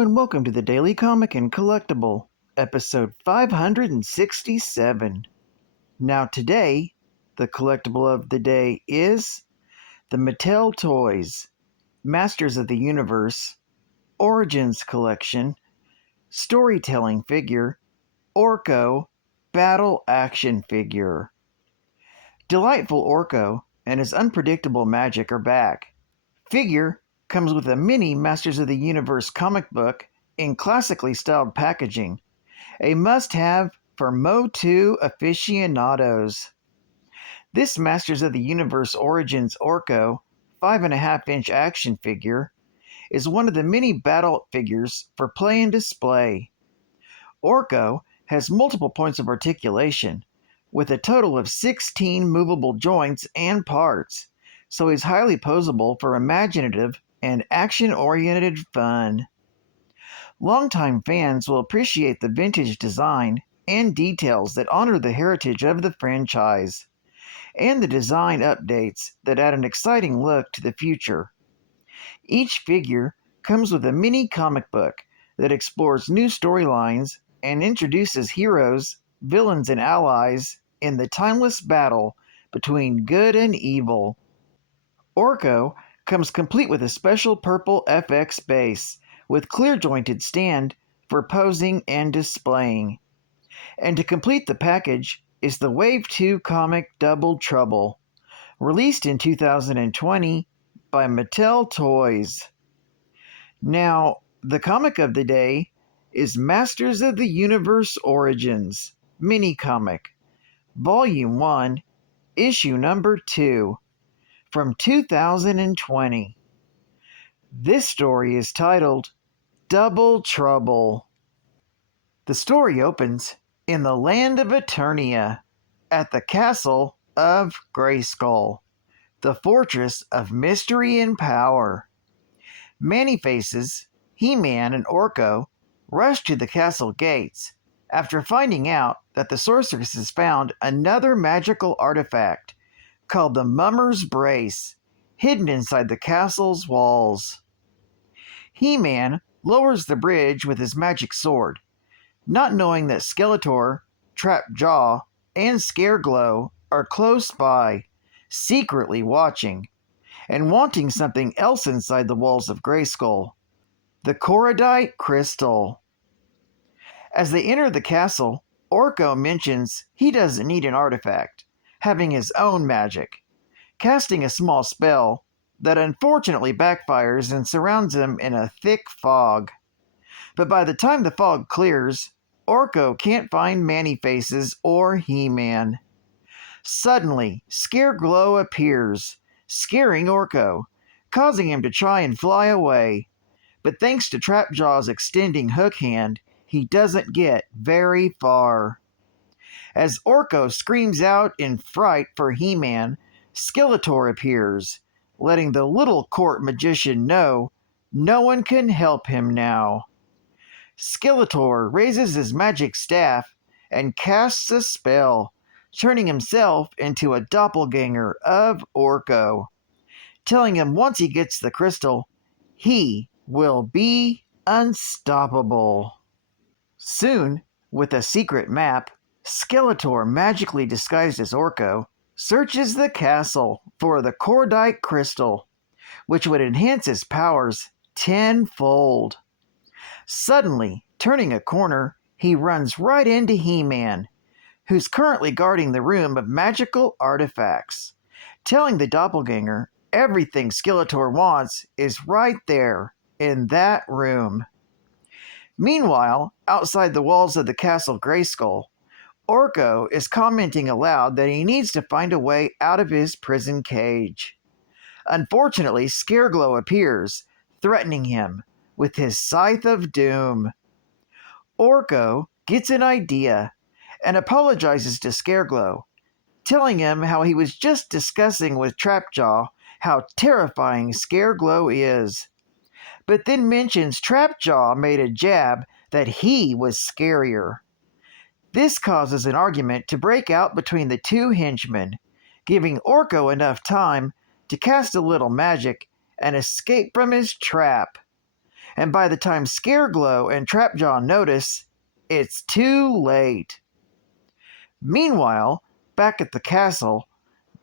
and welcome to the Daily Comic and Collectible, episode 567. Now today, the collectible of the day is the Mattel Toys Masters of the Universe Origins Collection Storytelling Figure Orko Battle Action Figure. Delightful Orko and his unpredictable magic are back. Figure comes with a mini Masters of the Universe comic book in classically styled packaging, a must-have for Motu aficionados. This Masters of the Universe Origins Orko 5.5-inch action figure is one of the many battle figures for play and display. Orko has multiple points of articulation, with a total of 16 movable joints and parts, so he's highly posable for imaginative and action-oriented fun. Longtime fans will appreciate the vintage design and details that honor the heritage of the franchise, and the design updates that add an exciting look to the future. Each figure comes with a mini comic book that explores new storylines and introduces heroes, villains, and allies in the timeless battle between good and evil. Orko comes complete with a special purple FX base with clear jointed stand for posing and displaying. And to complete the package is the Wave 2 comic Double Trouble, released in 2020 by Mattel Toys. Now, the comic of the day is Masters of the Universe Origins mini comic, Volume 1, Issue Number 2, from 2020. This story is titled Double Trouble. The story opens in the land of Eternia, at the castle of Grayskull, the fortress of mystery and power. Many-Faces, He-Man, and Orko rush to the castle gates after finding out that the sorceress has found another magical artifact called the Mummer's Brace, hidden inside the castle's walls. He-Man lowers the bridge with his magic sword, not knowing that Skeletor, Trapjaw, and Scareglow are close by, secretly watching, and wanting something else inside the walls of Grayskull, the Korodite Crystal. As they enter the castle, Orko mentions he doesn't need an artifact, having his own magic, casting a small spell that unfortunately backfires and surrounds him in a thick fog. But by the time the fog clears, Orko can't find Many-Faces or He-Man. Suddenly, Scareglow appears, scaring Orko, causing him to try and fly away. But thanks to Trapjaw's extending hook hand, he doesn't get very far. As Orko screams out in fright for He-Man, Skeletor appears, letting the little court magician know no one can help him now. Skeletor raises his magic staff and casts a spell, turning himself into a doppelganger of Orko, telling him once he gets the crystal, he will be unstoppable. Soon, with a secret map, Skeletor, magically disguised as Orko, searches the castle for the Korodite Crystal, which would enhance his powers tenfold. Suddenly, turning a corner, he runs right into He-Man, who's currently guarding the room of magical artifacts, telling the doppelganger everything Skeletor wants is right there in that room. Meanwhile, outside the walls of the castle Grayskull, Orko is commenting aloud that he needs to find a way out of his prison cage. Unfortunately, Scareglow appears, threatening him with his Scythe of Doom. Orko gets an idea and apologizes to Scareglow, telling him how he was just discussing with Trapjaw how terrifying Scareglow is, but then mentions Trapjaw made a jab that he was scarier. This causes an argument to break out between the two henchmen, giving Orko enough time to cast a little magic and escape from his trap. and by the time Scareglow and Trapjaw notice, it's too late. Meanwhile, back at the castle,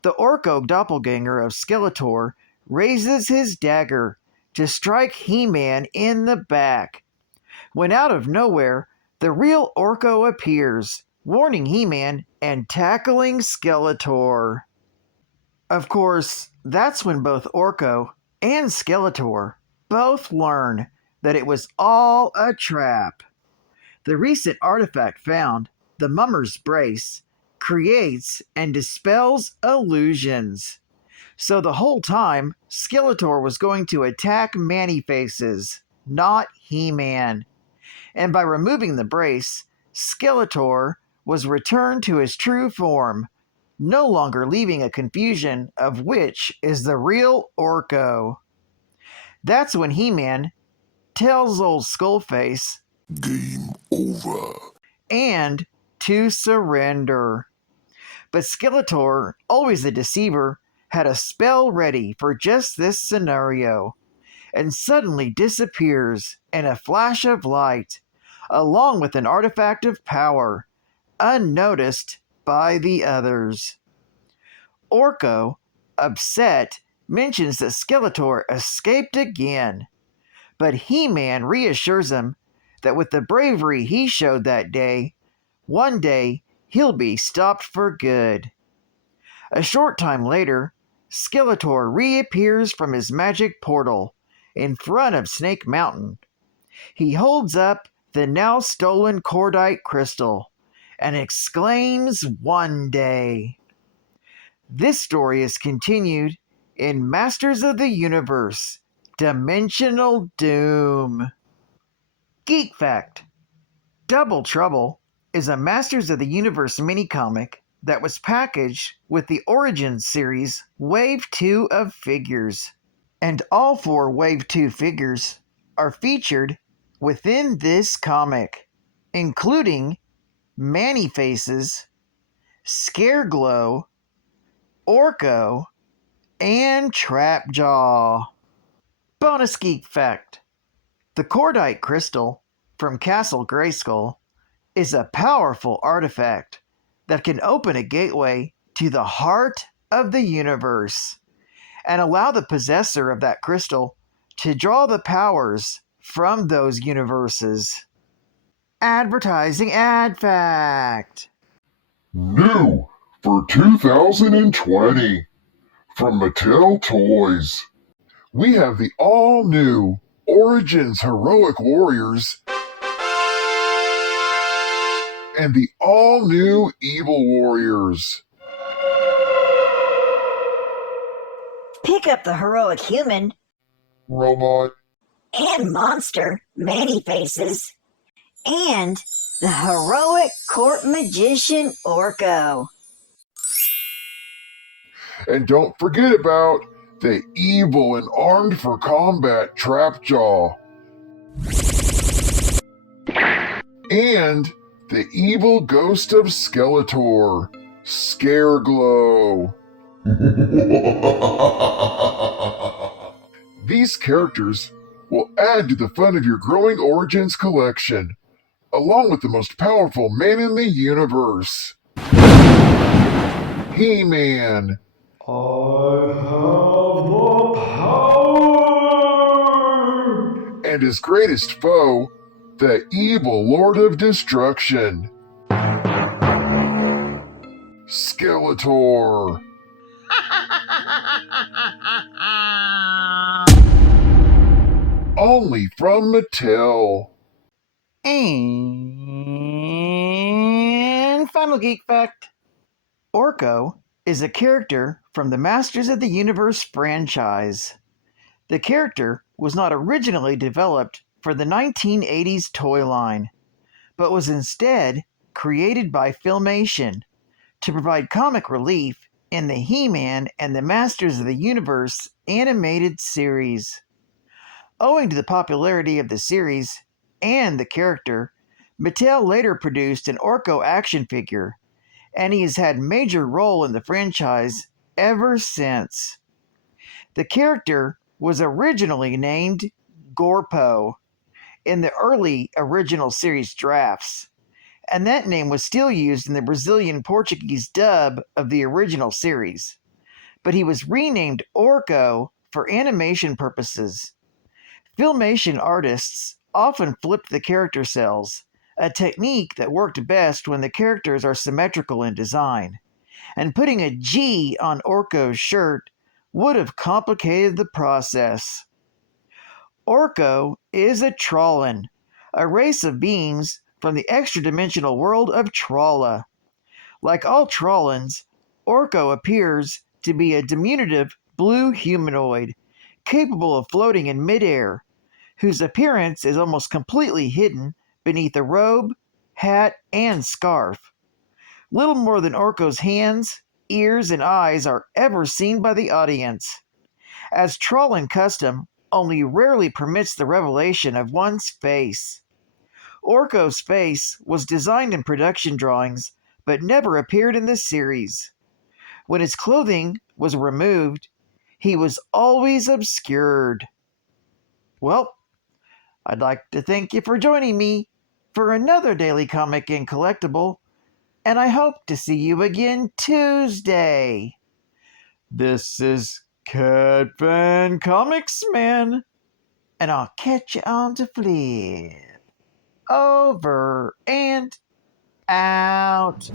the Orko doppelganger of Skeletor raises his dagger to strike He-Man in the back, when out of nowhere, the real Orko appears, warning He-Man and tackling Skeletor. Of course, that's when both Orko and Skeletor both learn that it was all a trap. The recent artifact found, the Mummer's Brace, creates and dispels illusions. So the whole time, Skeletor was going to attack Man-E-Faces, not He-Man. And by removing the brace, Skeletor was returned to his true form, no longer leaving a confusion of which is the real Orko. That's when He-Man tells old Skullface, "Game over," and to surrender. But Skeletor, always a deceiver, had a spell ready for just this scenario, and suddenly disappears in a flash of light, along with an artifact of power, unnoticed by the others. Orko, upset, mentions that Skeletor escaped again, but He-Man reassures him that with the bravery he showed that day, one day he'll be stopped for good. A short time later, Skeletor reappears from his magic portal in front of Snake Mountain. He holds up the now stolen cordite crystal and exclaims, "One day." This story is continued in Masters of the Universe, Dimensional Doom. Geek Fact: Double Trouble is a Masters of the Universe mini-comic that was packaged with the Origins series Wave 2 of figures. And all 4 Wave 2 figures are featured within this comic, including Man-E-Faces, Scareglow, Orko, and Trapjaw. Bonus Geek Fact: the cordite crystal from Castle Grayskull is a powerful artifact that can open a gateway to the heart of the universe and allow the possessor of that crystal to draw the powers from those universes. Advertising ad fact. New for 2020 from Mattel Toys. We have the all-new Origins Heroic Warriors and the all-new Evil Warriors. Pick up the heroic human Robot and monster Man-E-Faces and the heroic court magician Orko. And don't forget about the evil and armed for combat Trapjaw. And the evil ghost of Skeletor, Scareglow. These characters will add to the fun of your growing Origins collection, along with the most powerful man in the universe, He-Man. I have the power! And his greatest foe, the evil Lord of Destruction, Skeletor. Only from Mattel. And final geek fact: Orko is a character from the Masters of the Universe franchise. The character was not originally developed for the 1980s toy line, but was instead created by Filmation to provide comic relief in the He-Man and the Masters of the Universe animated series. Owing to the popularity of the series and the character, Mattel later produced an Orko action figure, and he has had a major role in the franchise ever since. The character was originally named Gorpo, in the early original series drafts, and that name was still used in the Brazilian Portuguese dub of the original series. But he was renamed Orko for animation purposes. Filmation artists often flipped the character cells, a technique that worked best when the characters are symmetrical in design, and putting a G on Orko's shirt would have complicated the process. Orko is a Trollan, a race of beings from the extra-dimensional world of Trolla. Like all Trollans, Orko appears to be a diminutive blue humanoid, capable of floating in midair, whose appearance is almost completely hidden beneath a robe, hat, and scarf. Little more than Orko's hands, ears, and eyes are ever seen by the audience, as Trollan custom only rarely permits the revelation of one's face. Orko's face was designed in production drawings, but never appeared in the series. When his clothing was removed, he was always obscured. Well, I'd like to thank you for joining me for another Daily Comic and Collectible, and I hope to see you again Tuesday. This is Cat Fan Comics Man, and I'll catch you on the flip. Over and out.